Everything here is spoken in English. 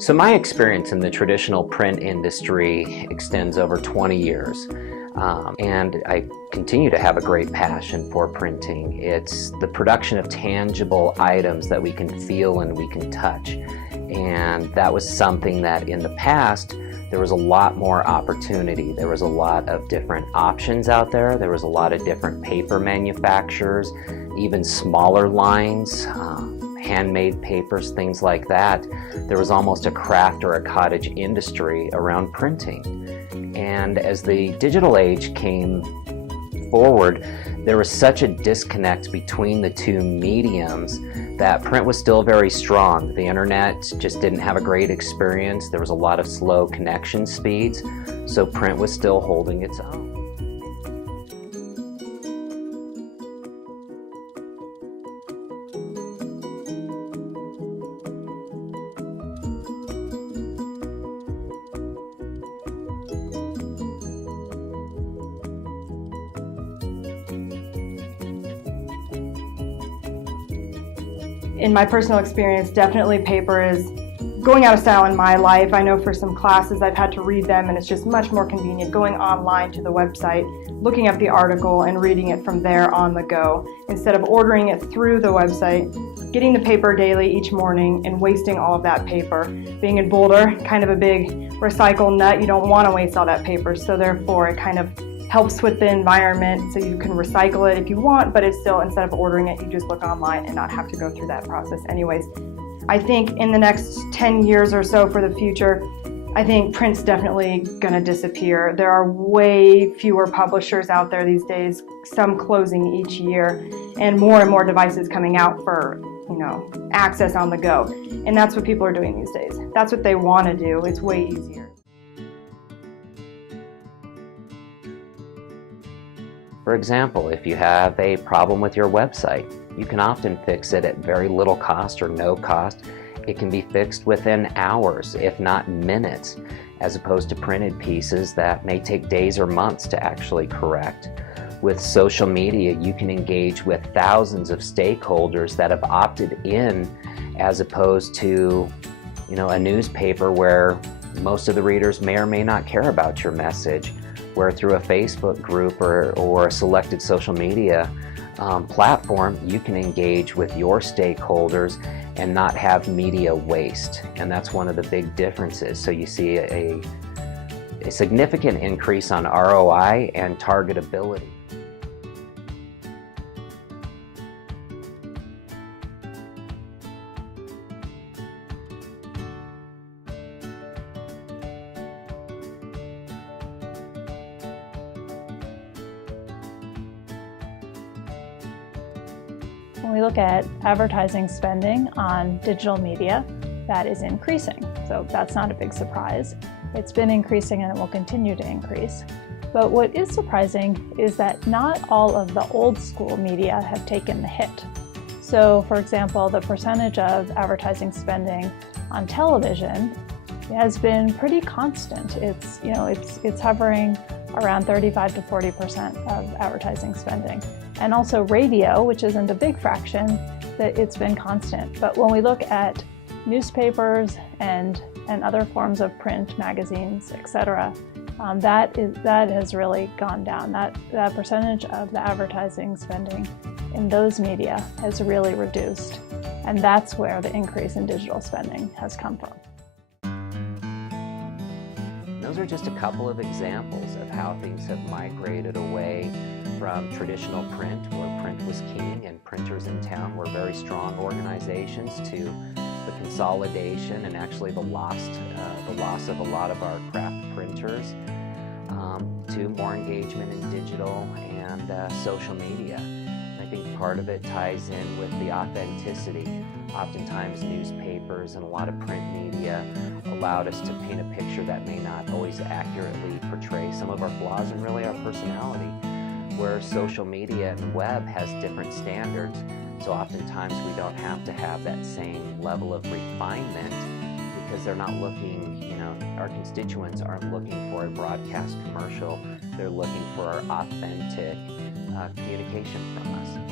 So my experience in the traditional print industry extends over 20 years. And I continue to have a great passion for printing. It's the production of tangible items that we can feel and we can touch. And that was something that in the past, there was a lot more opportunity. There was a lot of different options out there. There was a lot of different paper manufacturers, even smaller lines, handmade papers, things like that. There was almost a craft or a cottage industry around printing. And as the digital age came forward, there was such a disconnect between the two mediums that print was still very strong. The internet just didn't have a great experience. There was a lot of slow connection speeds, so print was still holding its own. In my personal experience, definitely paper is going out of style in my life. I know for some classes I've had to read them and it's just much more convenient going online to the website, looking up the article and reading it from there on the go, instead of ordering it through the website, getting the paper daily each morning and wasting all of that paper. Being in Boulder, kind of a big recycle nut, you don't want to waste all that paper, so therefore it kind of helps with the environment, so you can recycle it if you want, but it's still, instead of ordering it, you just look online and not have to go through that process anyways. I think in the next 10 years or so for the future, I think print's definitely going to disappear. There are way fewer publishers out there these days, some closing each year, and more devices coming out for, access on the go. And that's what people are doing these days. That's what they want to do. It's way easier. For example, if you have a problem with your website, you can often fix it at very little cost or no cost. It can be fixed within hours, if not minutes, as opposed to printed pieces that may take days or months to actually correct. With social media, you can engage with thousands of stakeholders that have opted in, as opposed to, a newspaper where most of the readers may or may not care about your message, where through a Facebook group or a selected social media platform, you can engage with your stakeholders and not have media waste. And that's one of the big differences. So you see a significant increase on ROI and targetability. When we look at advertising spending on digital media, that is increasing. So that's not a big surprise. It's been increasing and it will continue to increase. But what is surprising is that not all of the old school media have taken the hit. So for example, the percentage of advertising spending on television has been pretty constant. It's hovering around 35 to 40% of advertising spending. And also radio, which isn't a big fraction, that it's been constant. But when we look at newspapers and other forms of print, magazines, etc., that has really gone down. That percentage of the advertising spending in those media has really reduced. And that's where the increase in digital spending has come from. Those are just a couple of examples of how things have migrated away from traditional print, where print was king and printers in town were very strong organizations, to the consolidation and actually the loss of a lot of our craft printers, to more engagement in digital and social media. And I think part of it ties in with the authenticity. Oftentimes newspapers and a lot of print media allowed us to paint a picture that may not always accurately portray some of our flaws and really our personality, where social media and web has different standards. So oftentimes we don't have to have that same level of refinement because they're not looking, our constituents aren't looking for a broadcast commercial. They're looking for authentic communication from us.